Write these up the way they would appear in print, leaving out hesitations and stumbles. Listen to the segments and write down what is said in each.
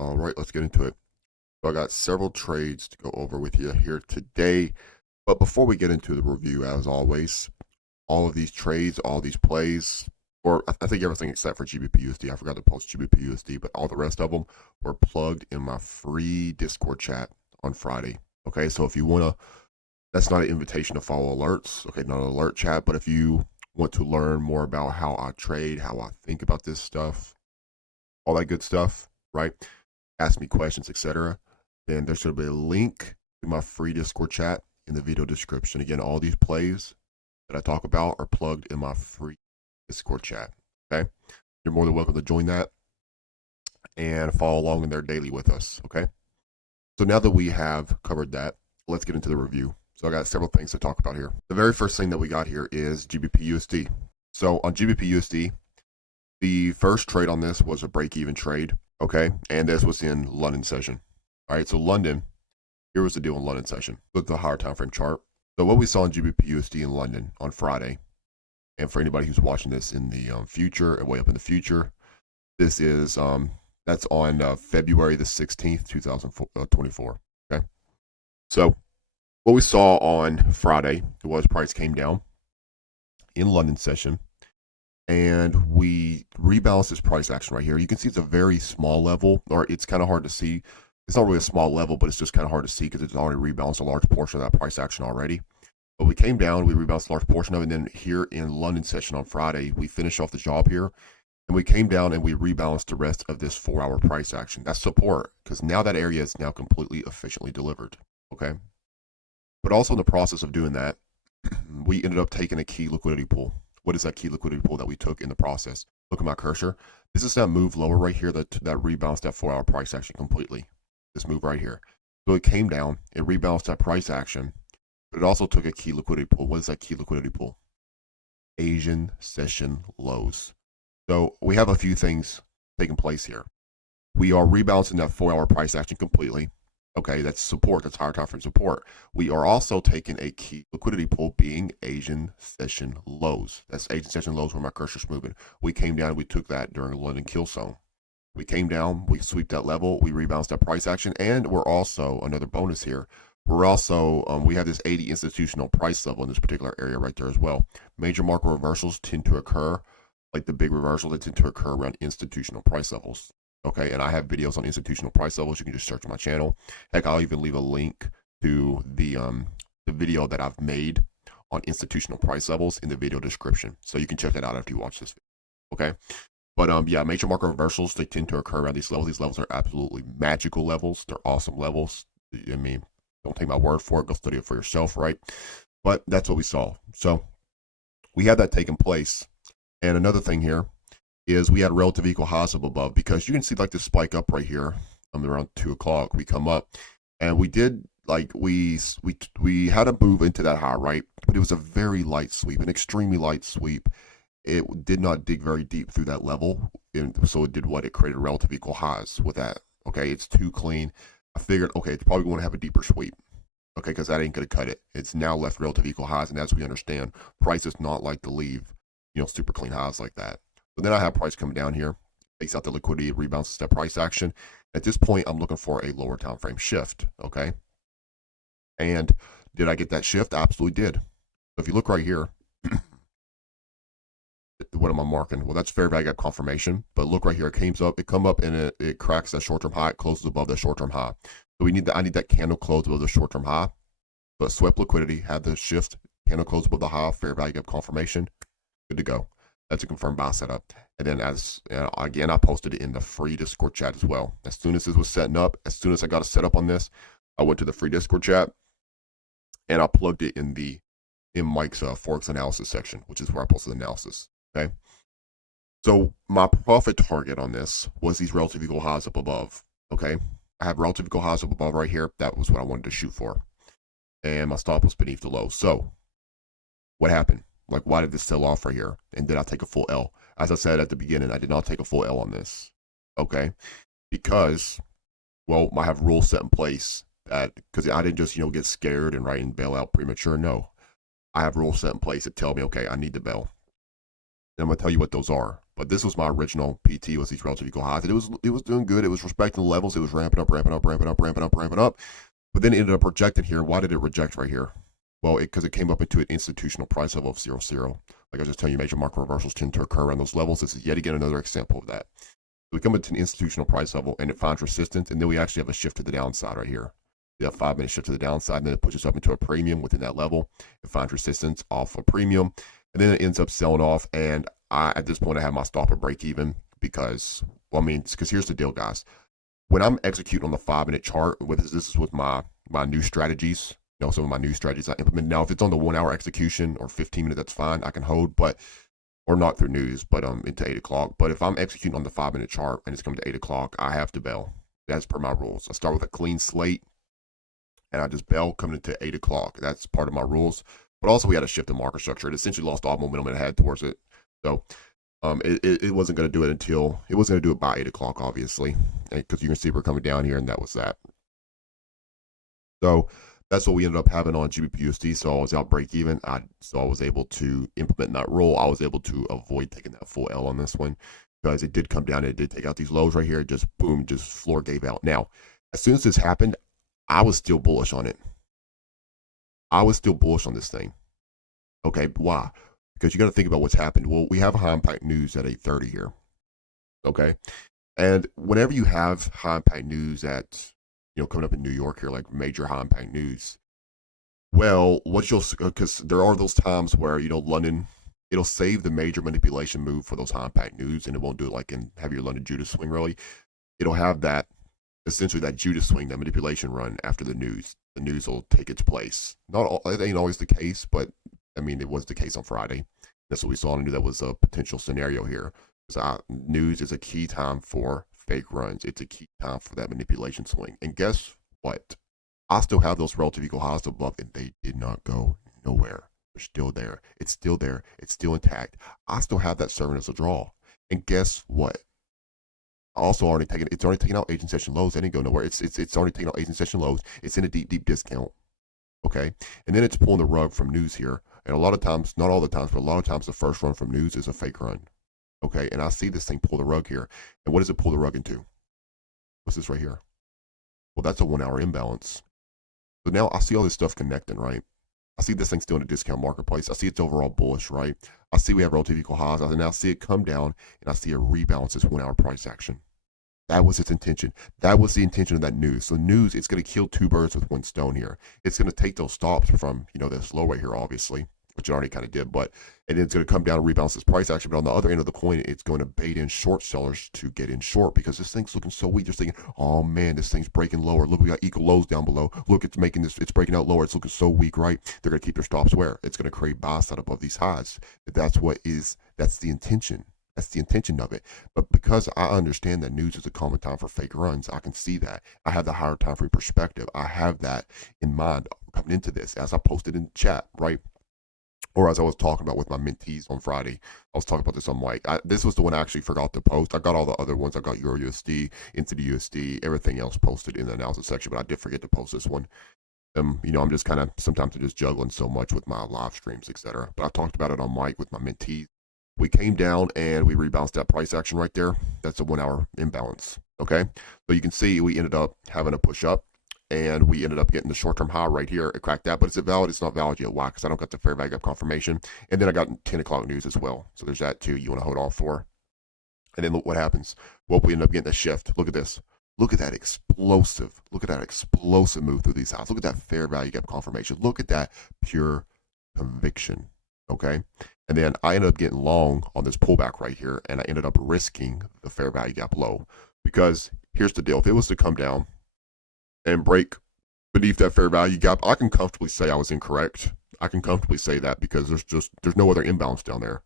All right, let's get into it. So I got several trades to go over with you here today. But before we get into the review, as always, all of these trades, all these plays, or I think everything except for GBP/USD. I forgot to post GBP/USD, but all the rest of them were plugged in my free Discord chat on Friday. Okay, so if you want to, that's not an invitation to follow alerts. Okay, not an alert chat, but if you want to learn more about how I trade, how I think about this stuff, all that good stuff, right? Ask me questions, etc., then there should be a link to my free Discord chat in the video description. Again, all these plays that I talk about are plugged in my free Discord chat. Okay, you're more than welcome to join that and follow along in there daily with us. Okay, so now that we have covered that, let's get into the review. So I got several things to talk about here. The very first thing that we got here is GBP/USD. So on GBP/USD, the first trade on this was a break-even trade. Okay, and this was in London session. All right, so London, here was the deal in London session. Look at the higher time frame chart. So what we saw in GBP/USD in London on Friday, and for anybody who's watching this in the future and way up in the future, this is that's on February the 16th, 2024. Okay, so what we saw on Friday was price came down in London session, and we rebalance this price action right here. You can see it's a very small level, or it's kind of hard to see. It's not really a small level, but it's just kind of hard to see because it's already rebalanced a large portion of that price action already. But we came down, we rebalanced a large portion of it, and then here in London session on Friday, we finished off the job here, and we came down and we rebalanced the rest of this 4-hour price action. That's support, because now that area is now completely efficiently delivered, okay? But also in the process of doing that, we ended up taking a key liquidity pool. What is that key liquidity pool that we took in the process? Look at my cursor. This is that move lower right here that rebalanced that 4-hour price action completely. This move right here. So it came down, it rebalanced that price action, but it also took a key liquidity pool. What is that key liquidity pool? Asian session lows. So we have a few things taking place here. We are rebalancing that 4-hour price action completely. Okay, that's support. That's higher time frame support. We are also taking a key liquidity pool being Asian session lows. That's Asian session lows where my cursor's moving. We came down, we took that during London kill zone. We came down, we swept that level, we rebalanced that price action, and we're also, another bonus here, we're also, we have this 80 institutional price level in this particular area right there as well. Major market reversals tend to occur, like the big reversals, they tend to occur around institutional price levels. Okay, and I have videos on institutional price levels. You can just search my channel. Heck, I'll even leave a link to the video that I've made on institutional price levels in the video description. So you can check that out after you watch this video. Okay, but yeah, major market reversals, they tend to occur around these levels. These levels are absolutely magical levels. They're awesome levels. I mean, don't take my word for it. Go study it for yourself, right? But that's what we saw. So we had that taking place. And another thing here is we had relative equal highs up above, because you can see like this spike up right here around 2 o'clock. We come up and we did like we had to move into that high, right? But it was a very light sweep, an extremely light sweep. It did not dig very deep through that level, and so it did what? It created relative equal highs with that. Okay, it's too clean. I figured, okay, it's probably going to have a deeper sweep. Okay, because that ain't going to cut it. It's now left relative equal highs, and as we understand, price is not like to leave, super clean highs like that. So then I have price coming down here, takes out the liquidity, rebounds that price action. At this point, I'm looking for a lower time frame shift, okay? And did I get that shift? I absolutely did. So if you look right here, what am I marking? Well, that's fair value gap confirmation. But look right here, it come up and it cracks that short-term high, it closes above that short-term high. So I need that candle close above the short-term high. So it swept liquidity, had the shift, candle close above the high, fair value gap confirmation, good to go. That's a confirmed buy setup. And then again, I posted it in the free Discord chat as well. As soon as this was setting up, as soon as I got a setup on this, I went to the free Discord chat and I plugged it in Mike's Forex analysis section, which is where I posted the analysis. Okay. So my profit target on this was these relative equal highs up above. Okay. I have relative equal highs up above right here. That was what I wanted to shoot for. And my stop was beneath the low. So what happened? Like, why did this sell off right here? And did I take a full L? As I said at the beginning, I did not take a full L on this. Okay. Because, well, I have rules set in place that, because I didn't just, get scared and bail out premature. No. I have rules set in place that tell me, okay, I need to bail. And I'm going to tell you what those are. But this was my original PT, was these relative equal highs. And it was doing good. It was respecting the levels. It was ramping up, ramping up, ramping up, ramping up, ramping up. But then it ended up rejecting here. Why did it reject right here? Well, because it came up into an institutional price level of 0.0. Like I was just telling you, major market reversals tend to occur around those levels. This is yet again another example of that. We come into an institutional price level and it finds resistance, and then we actually have a shift to the downside right here. We have 5 minute shift to the downside, and then it pushes up into a premium within that level. It finds resistance off a premium, and then it ends up selling off. And at this point, I have my stop and break even because, well, I mean, because here's the deal, guys. When I'm executing on the 5 minute chart, this is with my new strategies. Some of my new strategies I implement. Now, if it's on the 1 hour execution or 15 minutes, that's fine. I can hold, but or not through news, but into 8 o'clock. But if I'm executing on the 5 minute chart and it's coming to 8 o'clock, I have to bail. That's per my rules. I start with a clean slate and I just bail coming into 8 o'clock. That's part of my rules. But also, we had a shift in market structure. It essentially lost all momentum it had towards it. So it wasn't going to do it until it wasn't going to do it by 8 o'clock, obviously, because you can see we're coming down here, and that was that. So that's what we ended up having on GBPUSD. So I was out break even. So I was able to implement that rule. I was able to avoid taking that full L on this one because it did come down. It did take out these lows right here. It just boom, just floor gave out. Now, as soon as this happened, I was still bullish on it. I was still bullish on this thing. Okay, why? Because you got to think about what's happened. Well, we have high impact news at 8:30 here. Okay, and whenever you have high impact news at coming up in New York here, like major high impact news. Well, what you'll because there are those times where London, it'll save the major manipulation move for those high impact news, and it won't do it like in have your London Judas swing rally. It'll have that essentially that Judas swing, that manipulation run after the news. The news will take its place. Not all, it ain't always the case, but I mean it was the case on Friday. That's what we saw, and knew that was a potential scenario here. Because news is a key time for fake runs. It's a key time for that manipulation swing. And guess what? I still have those relative equal highs above, and they did not go nowhere. They're still there. It's still there. It's still intact. I still have that serving as a draw. And guess what? It's already taken out agent session lows. They didn't go nowhere. It's already taken out agent session lows. It's in a deep discount. Okay. And then it's pulling the rug from news here. And a lot of times, not all the times, but a lot of times the first run from news is a fake run. Okay, and I see this thing pull the rug here. And what does it pull the rug into? What's this right here? Well, that's a 1 hour imbalance. So now I see all this stuff connecting, right? I see this thing still in a discount marketplace. I see it's overall bullish, right? I see we have relative equal highs. I now see it come down, and I see it rebalance this 1 hour price action. That was its intention. That was the intention of that news. So news, it's going to kill two birds with one stone here. It's going to take those stops from, this low right here, obviously, which it already kind of did, and it's going to come down and rebalance this price action. But on the other end of the coin, it's going to bait in short sellers to get in short because this thing's looking so weak. They're thinking, oh man, this thing's breaking lower. Look, we got equal lows down below. Look, it's breaking out lower. It's looking so weak, right? They're going to keep their stops where? It's going to create buy side above these highs. But that's the intention. That's the intention of it. But because I understand that news is a common time for fake runs, I can see that. I have the higher time frame perspective. I have that in mind coming into this, as I posted in chat, right? Or as I was talking about with my mentees on Friday, I was talking about this on Mike. This was the one I actually forgot to post. I got all the other ones. I got Euro USD, into the USD, everything else posted in the analysis section, but I did forget to post this one. I'm just kind of sometimes I'm just juggling so much with my live streams, etc. But I talked about it on Mike with my mentees. We came down and we rebounced that price action right there. That's a 1 hour imbalance. Okay, so you can see we ended up having a push up. And we ended up getting the short-term high right here. It cracked that, but is it valid? It's not valid yet. Why? Because I don't got the fair value gap confirmation. And then I got 10 o'clock news as well. So there's that too. You want to hold off for. And then look what happens. Well, we end up getting a shift. Look at this. Look at that explosive. Look at that explosive move through these highs. Look at that fair value gap confirmation. Look at that pure conviction. Okay. And then I ended up getting long on this pullback right here. And I ended up risking the fair value gap low. Because here's the deal. If it was to come down and break beneath that fair value gap, I can comfortably say I was incorrect. I can comfortably say that because there's no other imbalance down there.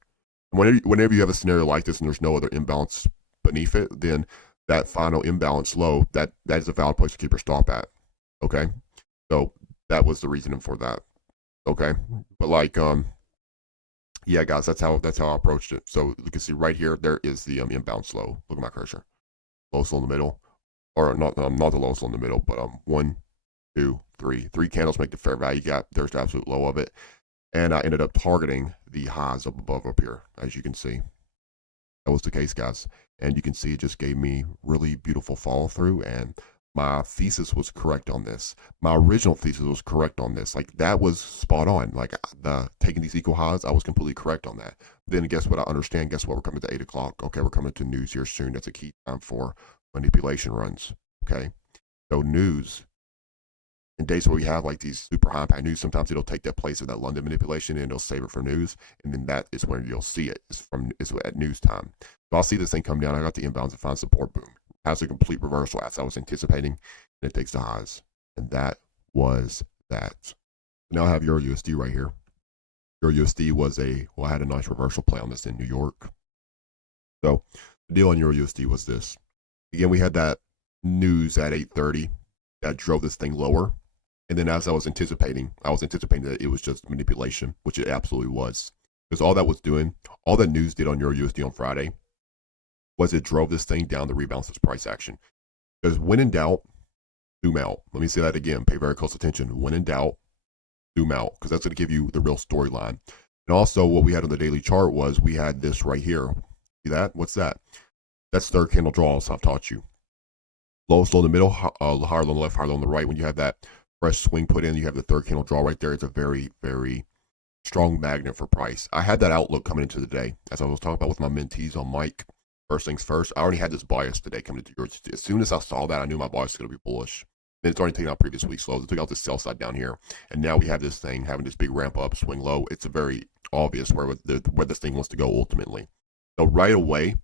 Whenever you have a scenario like this and there's no other imbalance beneath it, then that final imbalance low, that is a valid place to keep your stop at. Okay, so that was the reasoning for that. Okay, but yeah, guys, that's how I approached it. So you can see right here, there is the imbalance low. Look at my cursor, lowest low in the middle. Or not the lowest on the middle, but 1, 2, 3. 3 candles make the fair value gap. There's the absolute low of it. And I ended up targeting the highs up above up here, as you can see. That was the case, guys. And you can see it just gave me really beautiful follow through. And my thesis was correct on this. My original thesis was correct on this. Like that was spot on. Like the taking these equal highs, I was completely correct on that. Then guess what? I understand. Guess what? We're coming to 8 o'clock. Okay, we're coming to news here soon. That's a key time for manipulation runs. Okay, so news in days where we have like these super high impact news, sometimes it'll take that place of that London manipulation and it'll save it for news, and then that is when you'll see it. Is at news time. So I'll see this thing come down. I got the inbounds and find support. Boom, has a complete reversal as I was anticipating, and it takes the highs, and that was that. Now I have Euro USD right here. Euro USD was I had a nice reversal play on this in New York. So the deal on Euro USD was this. Again, we had that news at 8:30 that drove this thing lower. And then as I was anticipating that it was just manipulation, which it absolutely was. Because all that was doing, all that news did on Euro USD on Friday was it drove this thing down to rebalance its price action. Because when in doubt, zoom out. Let me say that again. Pay very close attention. When in doubt, zoom out. Because that's going to give you the real storyline. And also what we had on the daily chart was we had this right here. See that? What's that? That's third candle draws I've taught you. Lowest low in the middle, higher low on the left, higher low on the right. When you have that fresh swing put in, you have the third candle draw right there. It's a very, very strong magnet for price. I had that outlook coming into the day, as I was talking about with my mentees on mic. First things first, I already had this bias today coming into yours. As soon as I saw that, I knew my bias was going to be bullish. Then it's already taken out previous week's lows. It took out this sell side down here, and now we have this thing having this big ramp up, swing low. It's a very obvious where this thing wants to go ultimately. So right away,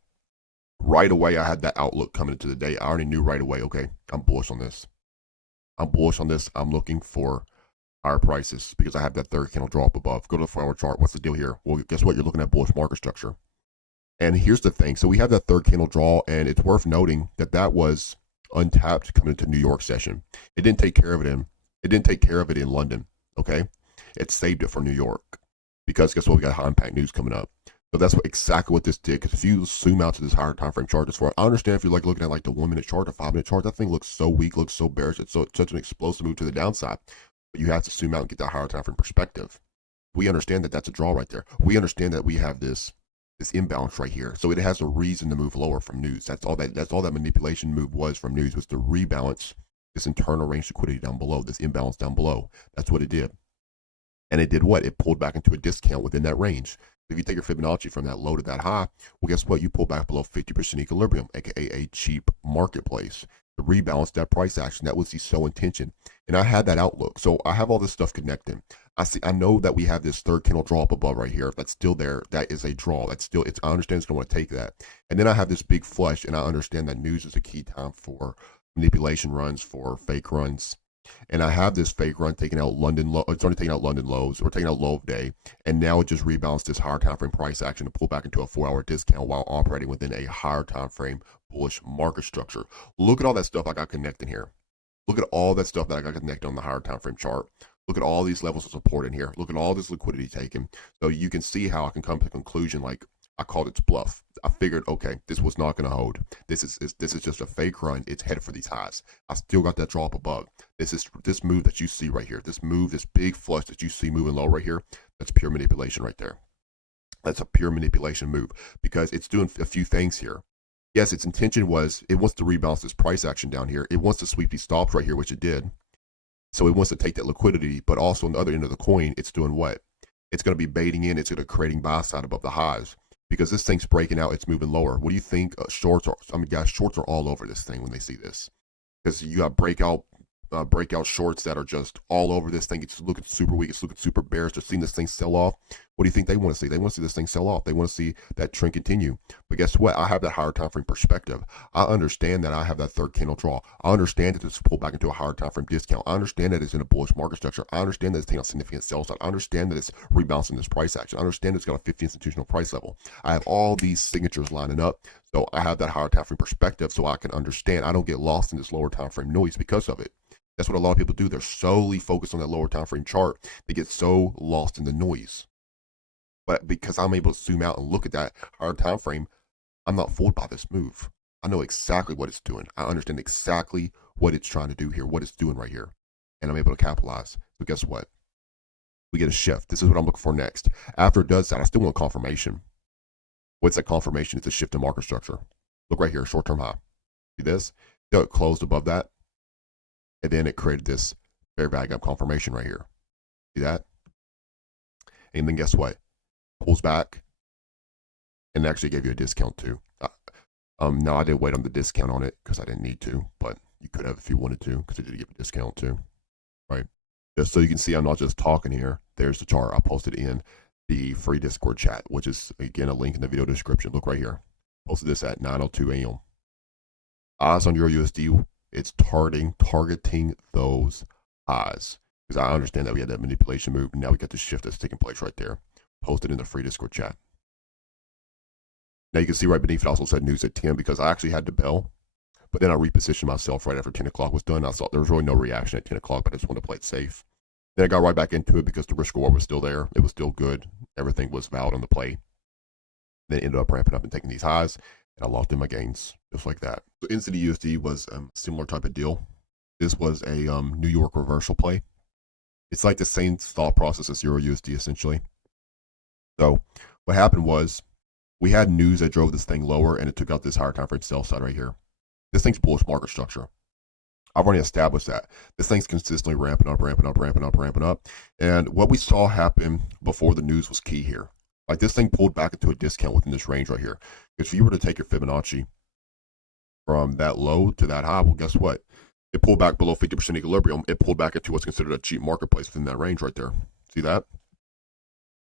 I had that outlook coming into the day. I already knew right away, okay, I'm bullish on this. I'm looking for higher prices because I have that third candle draw up above. Go to the 4-hour chart. What's the deal here? Well, guess what? You're looking at bullish market structure. And here's the thing. So we have that third candle draw, and it's worth noting that that was untapped coming into New York session. It didn't take care of it in London, okay? It saved it for New York because guess what? We got high impact news coming up. So that's exactly what this did. Because if you zoom out to this higher time frame chart, I understand if you're like looking at like the 1 minute chart, the 5 minute chart, that thing looks so weak, looks so bearish. It's such an explosive move to the downside. But you have to zoom out and get that higher time frame perspective. We understand that that's a draw right there. We understand that we have this imbalance right here. So it has a reason to move lower from news. That's all that manipulation move was from news, was to rebalance this internal range liquidity down below, this imbalance down below. That's what it did. And it did what? It pulled back into a discount within that range. If you take your Fibonacci from that low to that high, well, guess what? You pull back below 50% equilibrium, aka a cheap marketplace. To rebalance that price action, that was the sell intention. And I had that outlook. So I have all this stuff connecting. I know that we have this third candle draw up above right here. If that's still there, that is a draw. I understand it's going to want to take that. And then I have this big flush, and I understand that news is a key time for manipulation runs, for fake runs. And I have this fake run taking out London low. It's only taking out London lows. We're taking out low of day, and now it just rebalanced this higher time frame price action to pull back into a 4-hour discount while operating within a higher time frame bullish market structure. Look at all that stuff I got connecting here. Look at all that stuff that I got connected on the higher time frame chart. Look at all these levels of support in here. Look at all this liquidity taken. So you can see how I can come to a conclusion like I called it bluff. I figured, okay, this was not going to hold. This is just a fake run. It's headed for these highs. I still got that drop above. This move that you see right here. This move, this big flush that you see moving low right here. That's pure manipulation right there. That's a pure manipulation move because it's doing a few things here. Yes, its intention was it wants to rebalance this price action down here. It wants to sweep these stops right here, which it did. So it wants to take that liquidity, but also on the other end of the coin, it's doing what? It's going to be baiting in. It's going to creating buy side above the highs. Because this thing's breaking out, it's moving lower. What do you think? Shorts are all over this thing when they see this. Because you got breakout shorts that are just all over this thing. It's looking super weak. It's looking super bearish. They're seeing this thing sell off. What do you think they want to see? They want to see this thing sell off. They want to see that trend continue. But guess what? I have that higher time frame perspective. I understand that I have that third candle draw. I understand that it's pulled back into a higher time frame discount. I understand that it's in a bullish market structure. I understand that it's taking out significant sell side. I understand that it's rebalancing this price action. I understand it's got a 50 institutional price level. I have all these signatures lining up. So I have that higher time frame perspective so I can understand. I don't get lost in this lower time frame noise because of it. That's what a lot of people do. They're solely focused on that lower time frame chart. They get so lost in the noise. But because I'm able to zoom out and look at that higher time frame, I'm not fooled by this move. I know exactly what it's doing. I understand exactly what it's trying to do here, what it's doing right here. And I'm able to capitalize. So guess what? We get a shift. This is what I'm looking for next. After it does that, I still want confirmation. What's that confirmation? It's a shift in market structure. Look right here, short-term high. See this? So it closed above that, and then it created this fair value gap confirmation right here. See that? And then guess what? Pulls back, and actually gave you a discount too. No, I didn't wait on the discount on it because I didn't need to, but you could have if you wanted to because it did give a discount too, right? Just so you can see I'm not just talking here. There's the chart I posted in the free Discord chat, which is, again, a link in the video description. Look right here. Posted this at 9:02 a.m. Eyes on Euro USD, it's targeting those highs. Because I understand that we had that manipulation move, and now we got the shift that's taking place right there. Posted in the free Discord chat. Now you can see right beneath it also said news at 10 because I actually had the bell, but then I repositioned myself right after 10 o'clock was done. I saw there was really no reaction at 10 o'clock, but I just wanted to play it safe. Then I got right back into it because the risk reward was still there. It was still good. Everything was valid on the play. Then it ended up ramping up and taking these highs, and I locked in my gains just like that. So ICT USD was a similar type of deal. This was a New York reversal play. It's like the same thought process as Euro USD essentially. So what happened was we had news that drove this thing lower, and it took out this higher time frame sell side right here. This thing's bullish market structure. I've already established that. This thing's consistently ramping up. And what we saw happen before the news was key here. Like this thing pulled back into a discount within this range right here. If you were to take your Fibonacci from that low to that high, well, guess what? It pulled back below 50% equilibrium. It pulled back into what's considered a cheap marketplace within that range right there. See that?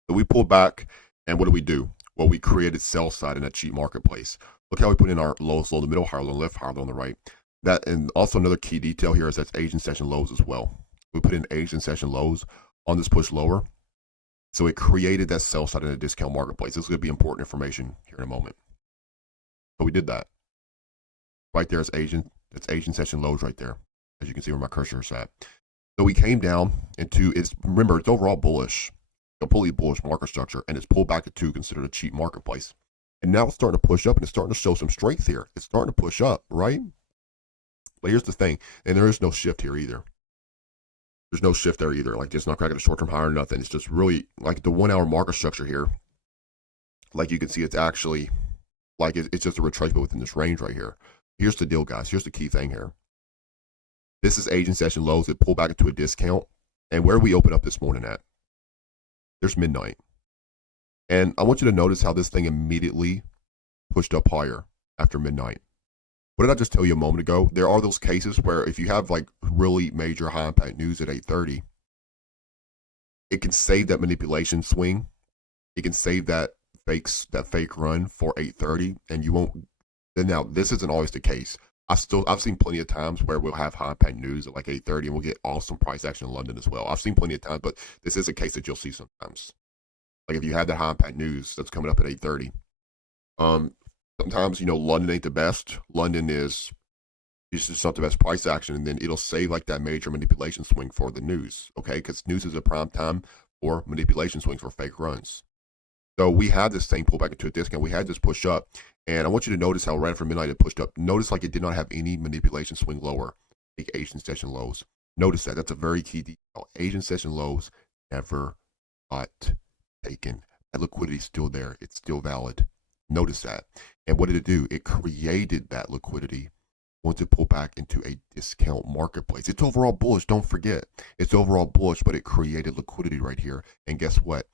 So we pulled back, and what do we do? Well, we created sell side in that cheap marketplace. Look how we put in our lowest low in the middle, higher low on the left, higher low on the right. That, and also another key detail here is that's Asian session lows as well. We put in Asian session lows on this push lower. So it created that sell side in a discount marketplace. This is going to be important information here in a moment. So we did that. Right there is Asian. That's Asian session lows right there. As you can see where my cursor is at. So we came down into, remember, it's overall bullish. Completely bullish market structure, and it's pulled back to considered a cheap marketplace. And now it's starting to push up, and it's starting to show some strength here. It's starting to push up, right? But here's the thing, and there is no shift here either. There's no shift there either. Like, it's not cracking a short-term high or nothing. It's just really, like, the 1 hour market structure here, like you can see, it's actually, like, it's just a retracement within this range right here. Here's the deal, guys. Here's the key thing here. This is Asian session lows. It pulled back into a discount. And where do we open up this morning at? There's midnight. And I want you to notice how this thing immediately pushed up higher after midnight. What did I just tell you a moment ago? There are those cases where if you have like really major high impact news at 8:30, it can save that manipulation swing. It can save that fake run for 8:30, and you won't. Then now this isn't always the case. I've seen plenty of times where we'll have high impact news at like 8:30 and we'll get awesome price action in London as well. I've seen plenty of times, but this is a case that you'll see sometimes. Like if you have that high impact news that's coming up at 8:30, sometimes London ain't the best. London is just not the best price action, and then it'll save like that major manipulation swing for the news. Okay, because news is a prime time for manipulation swings for fake runs. So we had this thing pull back into a discount. We had this push up. And I want you to notice how right after midnight it pushed up. Notice like it did not have any manipulation swing lower, like Asian session lows. Notice that. That's a very key detail. Asian session lows never got taken. That liquidity is still there. It's still valid. Notice that. And what did it do? It created that liquidity once it pulled back into a discount marketplace. It's overall bullish. Don't forget. It's overall bullish, but it created liquidity right here. And guess what?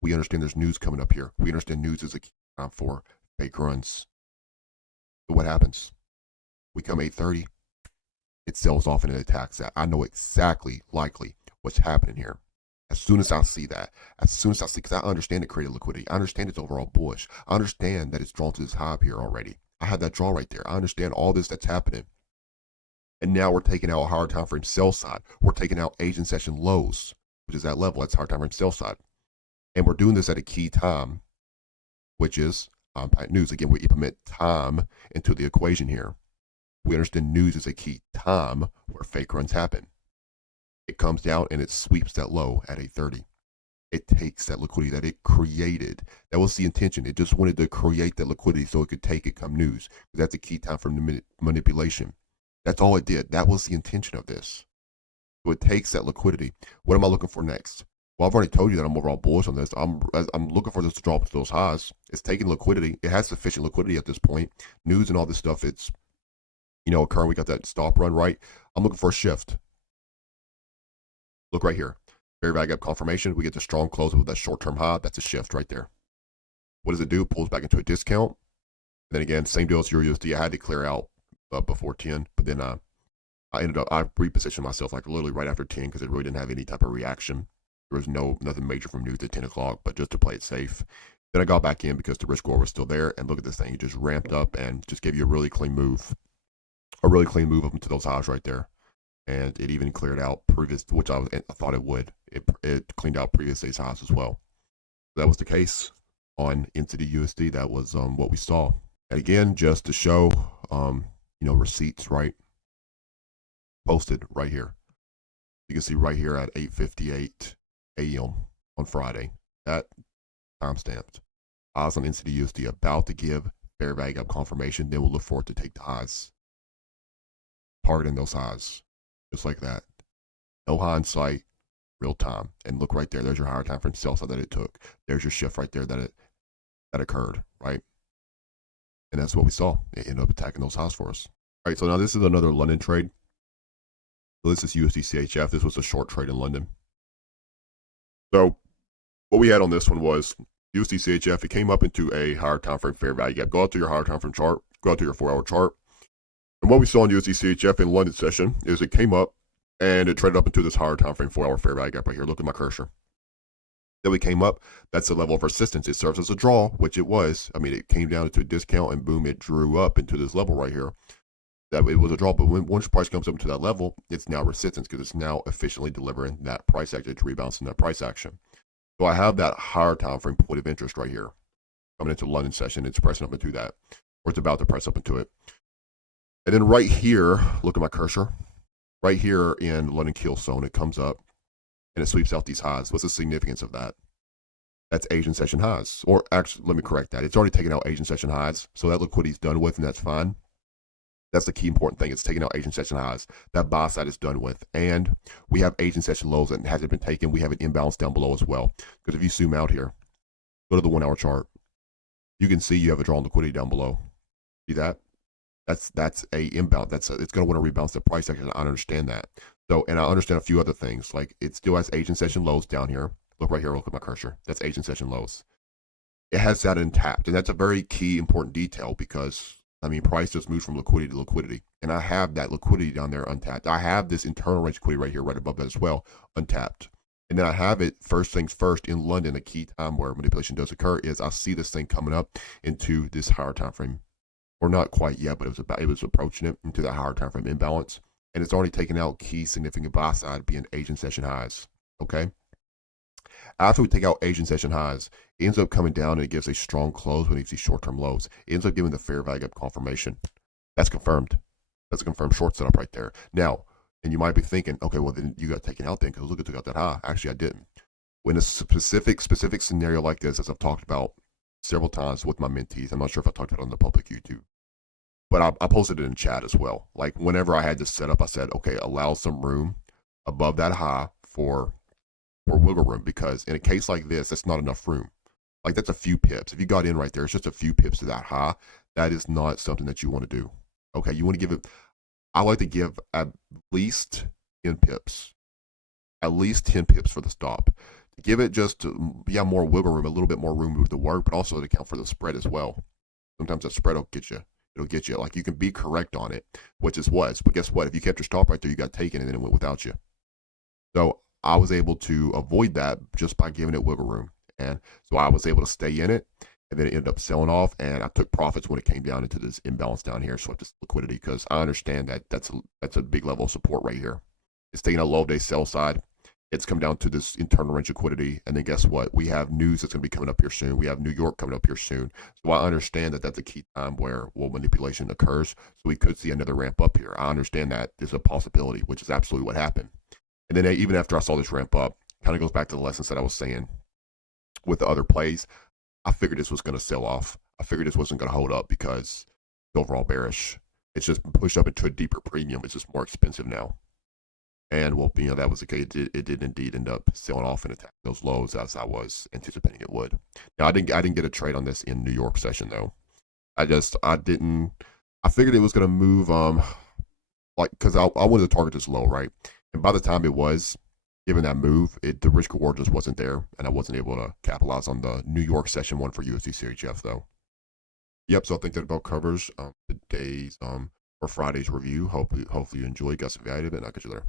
We understand there's news coming up here. We understand news is a key time for fake runs. So what happens? We come 8:30, it sells off and it attacks that. I know exactly likely what's happening here. As soon as I see that, because I understand it created liquidity. I understand it's overall bullish. I understand that it's drawn to this high here already. I have that draw right there. I understand all this that's happening. And now we're taking out a higher time frame sell side. We're taking out Asian session lows, which is that level. That's higher time frame sell side. And we're doing this at a key time, which is news. Again, we implement time into the equation here. We understand news is a key time where fake runs happen. It comes down and it sweeps that low at 8:30. It takes that liquidity that it created. That was the intention. It just wanted to create that liquidity so it could take it come news. That's a key time for manipulation. That's all it did. That was the intention of this. So it takes that liquidity. What am I looking for next? Well, I've already told you that I'm overall bullish on this. I'm looking for this to drop to those highs. It's taking liquidity. It has sufficient liquidity at this point. News and all this stuff, it's occurring. We got that stop run right. I'm looking for a shift. Look right here. Fair value gap confirmation. We get the strong close with that short-term high. That's a shift right there. What does it do? Pulls back into a discount. Then again, same deal as Euro USD. I had to clear out before 10, but then I repositioned myself like literally right after 10 because it really didn't have any type of reaction. There was nothing major from news at 10 o'clock, but just to play it safe. Then I got back in because the risk score was still there. And look at this thing. It just ramped up and just gave you a really clean move. A really clean move up into those highs right there. And it even cleared out previous, which I thought it would. It cleaned out previous day's highs as well. That was the case on ICT USD. That was what we saw. And again, just to show, receipts, right? Posted right here. You can see right here at 8:58 a.m. on Friday. That timestamped. Highs on ICT USD about to give fair value gap confirmation. Then we'll look forward to take the highs. Targeting those highs. Just like that. No hindsight, real time. And look right there. There's your higher time frame sell side that it took. There's your shift right there that occurred, right? And that's what we saw. It ended up attacking those highs for us. All right, so now this is another London trade. So this is USD CHF. This was a short trade in London. So what we had on this one was USD CHF. It came up into a higher time frame fair value gap. Go out to your higher time frame chart. Go out to your 4-hour chart. And what we saw in USD CHF in London session is it came up and it traded up into this higher time frame 4-hour fair value gap right here. Look at my cursor. Then we came up. That's the level of resistance. It serves as a draw, which it was. I mean, it came down into a discount and boom, it drew up into this level right here. That it was a draw, but once price comes up to that level, it's now resistance because it's now efficiently delivering that price action. It's rebouncing that price action. So I have that higher time frame point of interest right here coming into London session. It's pressing up into that, or it's about to press up into it. And then right here, look at my cursor. Right here in London kill zone, it comes up and it sweeps out these highs. What's the significance of that? That's Asian session highs. Or actually, let me correct that. It's already taken out Asian session highs. So that liquidity's done with, and that's fine. That's the key important thing. It's taking out Asian session highs. That buy side is done with. And we have Asian session lows that hasn't been taken. We have an imbalance down below as well. Because if you zoom out here, go to the 1-hour chart, you can see you have a drawn liquidity down below. See that? That's a imbalance. It's going to want to rebalance the price action. I understand that. So, and I understand a few other things. Like it still has Asian session lows down here. Look right here. Look at my cursor. That's Asian session lows. It has that intact, and that's a very key important detail because I mean, price just moves from liquidity to liquidity, and I have that liquidity down there untapped. I have this internal range liquidity right here, right above that as well, untapped. And then I have it first things first in London. A key time where manipulation does occur is I see this thing coming up into this higher time frame. Or not quite yet, but it was approaching it into that higher time frame imbalance. And it's already taken out key significant buy side being Asian session highs. Okay. After we take out Asian session highs, it ends up coming down and it gives a strong close when you see short-term lows. It ends up giving the fair value gap confirmation. That's confirmed. That's a confirmed short setup right there. Now, and you might be thinking, okay, well then you got taken out then because look, it took out that high. Actually, I didn't. When a specific scenario like this, as I've talked about several times with my mentees, I'm not sure if I talked about it on the public YouTube, but I posted it in chat as well. Like whenever I had this set up, I said, okay, allow some room above that high for wiggle room, because in a case like this, that's not enough room. Like that's a few pips. If you got in right there, it's just a few pips to that high. That is not something that you want to do. Okay, you want to give it, I like to give at least 10 pips. At least 10 pips for the stop. To give it just, more wiggle room, a little bit more room to work, but also to account for the spread as well. Sometimes that spread will get you. It'll get you. Like you can be correct on it, which is was. But guess what? If you kept your stop right there, you got taken and then it went without you. So I was able to avoid that just by giving it wiggle room. And so I was able to stay in it, and then it ended up selling off, and I took profits when it came down into this imbalance down here, swept this liquidity, because I understand that that's a big level of support right here. It's taking a low day sell side. It's come down to this internal range liquidity, and then guess what? We have news that's going to be coming up here soon. We have New York coming up here soon. So I understand that that's a key time where manipulation occurs. So we could see another ramp up here. I understand that there's a possibility, which is absolutely what happened. And then even after I saw this ramp up, kind of goes back to the lessons that I was saying with the other plays. I figured this was going to sell off. I figured this wasn't going to hold up because it's overall bearish. It's just pushed up into a deeper premium. It's just more expensive now. And well, that was the case. It did indeed end up selling off and attacking those lows as I was anticipating it would. Now I didn't get a trade on this in New York session though. I didn't. I figured it was gonna move like because I wanted to target this low, right? And by the time it was, given that move, the risk reward just wasn't there, and I wasn't able to capitalize on the New York session one for USD CHF though. Yep. So I think that about covers today's or Friday's review. Hopefully you enjoyed, got some value out of it, and I'll catch you later.